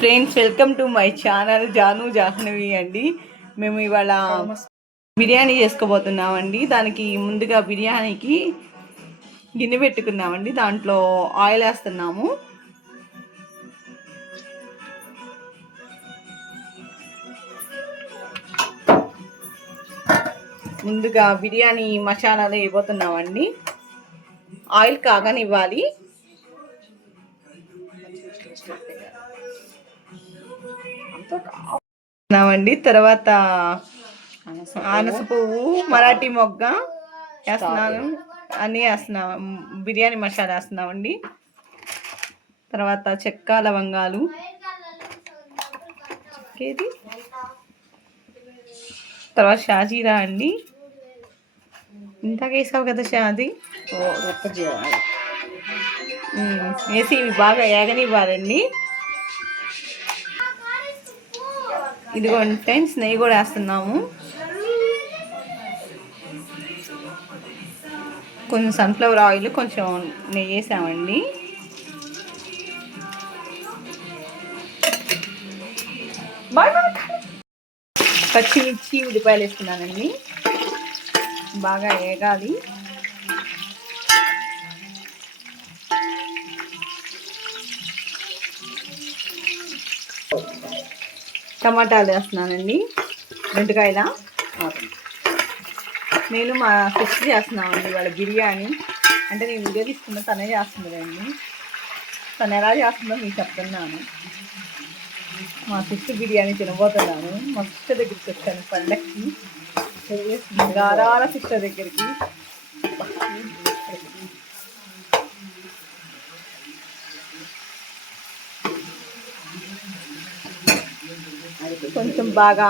Friends, welcome to my channel Jaanu Jahnavi అండి. మేము ఇవాళ బిర్యానీ చేసుకోబోతున్నామండి. దానికి ముందుగా బిర్యానీకి గిన్నె పెట్టుకున్నామండి. దాంట్లో ఆయిల్ వేస్తున్నాము. ముందుగా బిర్యానీ మసాలాలు వేయబోతున్నామండి. ఆయిల్ కాగనివ్వాలి. తర్వాత ఆనస పువ్వు, మరాఠీ మొగ్గ వేస్తున్నాను, అన్నీ వేస్తున్నాం. బిర్యానీ మసాలా వేస్తున్నామండి. తర్వాత చెక్క, లవంగాలు, తర్వాత షాజీరా అండి. ఇంతకు వేసావు కదా షాజీ, వేసి ఇవి బాగా ఏగనివ్వాలండి. ఇదిగోండి ఫ్రెండ్స్, నెయ్యి కూడా వేస్తున్నాము. కొంచెం సన్ఫ్లవర్ ఆయిల్, కొంచెం నెయ్యి వేసామండి. పచ్చిమిర్చి, ఉల్లిపాయలు వేస్తున్నానండి. బాగా వేగాలి. టమాటాలు వేస్తున్నానండి, 2 కాయల. నేను మా సిస్టర్ చేస్తున్నామండి వాళ్ళ బిర్యానీ. అంటే నేను వీడియో తీసుకున్నా, తనే చేస్తుందండి. తను ఎలా చేస్తుందో మీకు చెప్తున్నాను. మా సిస్టర్ బిర్యానీ తినబోతున్నాను. మా సిస్టర్ దగ్గరికి వచ్చాను పండక్కి, గారాల సిస్టర్ దగ్గరికి. కొంచెం బాగా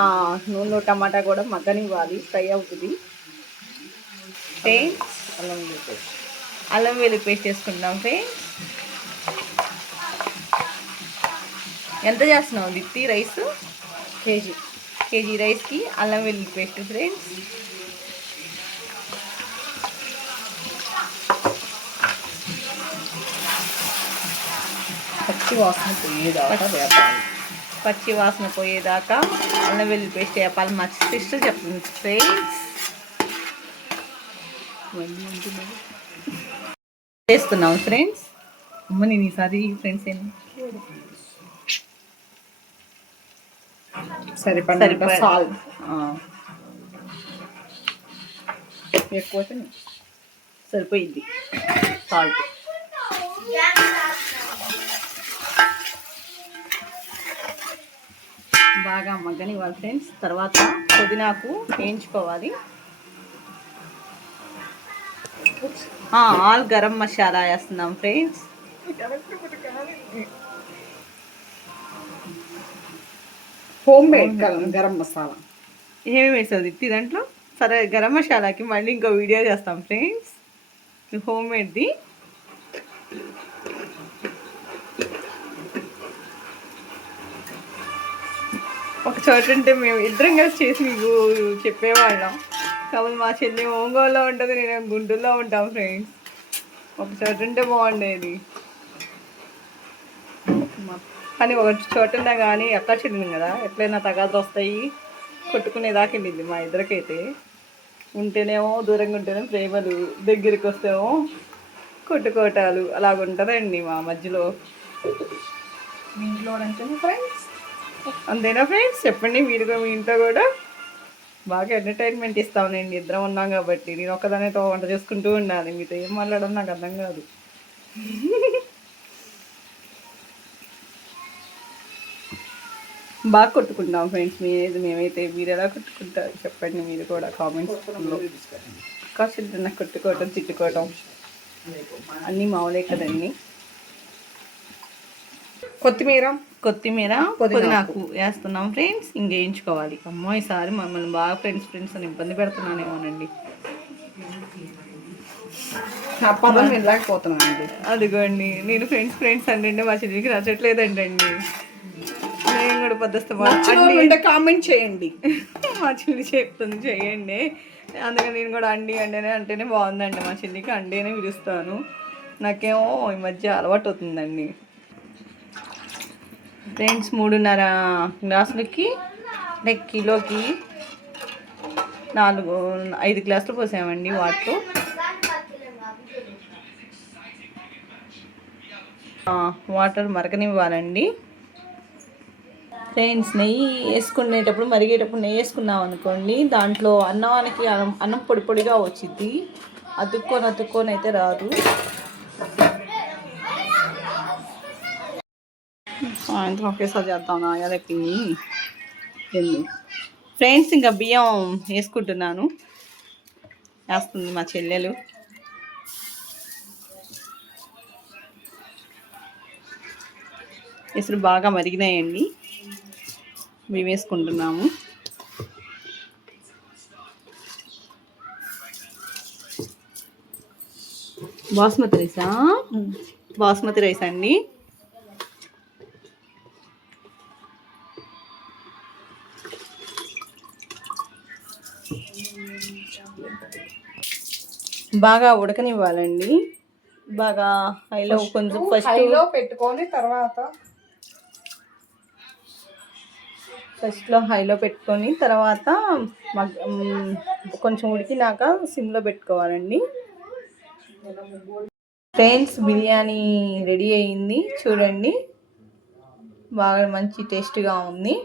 నూనె, టమాటా కూడా మగ్గనివ్వాలి, ఫ్రై అవుతుంది. అల్లం వెల్లుల్లి పేస్ట్ వేసుకుంటాం ఫ్రెండ్స్. ఎంత చేస్తున్నావు దిత్తి రైస్? కేజీ రైస్కి అల్లం వెల్లుల్లి పేస్ట్ ఫ్రెండ్స్. పచ్చి వాసన పోయేదాకా అల్లం వెల్లుల్లి పేస్ట్ వేపాలి. మా సిస్టర్ చెప్తుంది ఫ్రెండ్స్. చేస్తున్నాం ఫ్రెండ్స్. అమ్మ నేను ఈసారి ఫ్రెండ్స్ ఏమి సరిపడా సాల్ట్, ఎక్కువ సరిపోయింది సాల్ట్. బాగా మగ్గనివ్వాలి ఫ్రెండ్స్. తర్వాత పుదీనాకు వేయించుకోవాలి. ఆల్ గరం మసాలా వేస్తున్నాం friends. Home made garam masala. ఏమేమి వేస్తుంది ఇట్టి దాంట్లో? సరే, గరం మసాలాకి మళ్ళీ ఇంకో వీడియో చేస్తాం ఫ్రెండ్స్. హోమ్ మేడ్ది. ఒక చోట ఉంటే మేము ఇద్దరం కలిసి చేసి మీకు చెప్పేవాళ్ళం. కాబట్టి మా చెల్లి ఒంగోలులో ఉంటుంది, నేను గుంటూరులో ఉంటాం ఫ్రెండ్స్. ఒక చోట ఉంటే బాగుండేది, కానీ ఒక చోట ఉన్నా కానీ అక్క చెల్లింది కదా, ఎట్లయినా తగాదాలు వస్తాయి. కొట్టుకునేదాకా వెళ్ళింది మా ఇద్దరికైతే. ఉంటేనేమో దూరంగా ఉంటేనే ప్రేమలు, దగ్గరికి వస్తేమో కొట్టుకోటాలు, అలాగుంటుందండి మా మధ్యలో. మీ ఇంట్లో అంటేనే ఫ్రెండ్స్ అంతేనా ఫ్రెండ్స్? చెప్పండి మీరు మీ ఇంట్లో కూడా. బాగా ఎంటర్టైన్మెంట్ ఇస్తాం. నేను ఇద్దరం ఉన్నాం కాబట్టి. నేను ఒక్కదానితో వంట చేసుకుంటూ ఉండాలి. మీతో ఏం మాట్లాడడం నాకు అర్థం కాదు. బాగా కొట్టుకుంటాం ఫ్రెండ్స్. మేమైతే మీరు ఎలా కొట్టుకుంటారు చెప్పండి మీరు కూడా కామెంట్స్లో. కాసేపు నాకు కొట్టుకోవటం, తిట్టుకోవటం అన్నీ మామూలే కదండి. కొత్తిమీర పుదీనాకు వేస్తున్నాం ఫ్రెండ్స్. ఇంకేయించుకోవాలి. అమ్మో ఈసారి మమ్మల్ని బాగా ఫ్రెండ్స్ అని ఇబ్బంది పెడుతున్నానేమోనండి. వెళ్ళకపోతున్నానండి. అదిగోండి, నేను ఫ్రెండ్స్ అంటే మా చెల్లికి నచ్చట్లేదంటండి. నేను కూడా పొద్దుస్తే కామెంట్ చేయండి. మా చెల్లి చెప్తుంది చేయండి. అందుకని నేను కూడా అంటేనే బాగుందండి. మా చెల్లికి అండేనే పిలుస్తాను. నాకేమో ఈ మధ్య అలవాటు అవుతుందండి. ఫ్రెండ్స్ 3.5 గ్లాసులకి అంటే కిలోకి 5 గ్లాసులు పోసామండి వాటర్. వాటర్ మరగనివ్వాలండి. ఫ్రెండ్స్ నెయ్యి వేసుకునేటప్పుడు మరిగేటప్పుడు నెయ్యి వేసుకున్నాం అనుకోండి, దాంట్లో అన్నం పొడి పొడిగా వచ్చింది, అతుక్కొని అయితే రాదు. సాయంత్రం ఒకేసారి చేద్దాం యాలకి. ఫ్రెండ్స్ ఇంకా బియ్యం వేస్తుంది మా చెల్లెలు. ఎసురు బాగా మరిగినాయండి, బియ్యం వేసుకుంటున్నాము. బాస్మతి రైస్ అండి. బాగా ఉడకనివ్వాలండి. బాగా హైలో కొంచెం హైలో పెట్టుకొని ఫస్ట్లో హైలో పెట్టుకొని తర్వాత కొంచెం ఉడికినాక సిమ్లో పెట్టుకోవాలండి. ఫ్రెండ్స్ బిర్యానీ రెడీ అయ్యింది చూడండి, బాగా మంచి టేస్ట్గా ఉంది,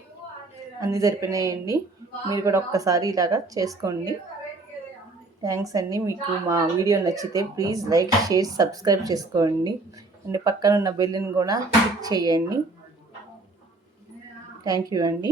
అన్నీ సరిపోయినాయండి. మీరు కూడా ఒక్కసారి ఇలాగా చేసుకోండి. థ్యాంక్స్ అండి. మీకు మా వీడియో నచ్చితే ప్లీజ్ లైక్, షేర్, సబ్స్క్రైబ్ చేసుకోండి అండ్ పక్కన ఉన్న బెల్ని కూడా క్లిక్ చేయండి. థ్యాంక్ యూ అండి.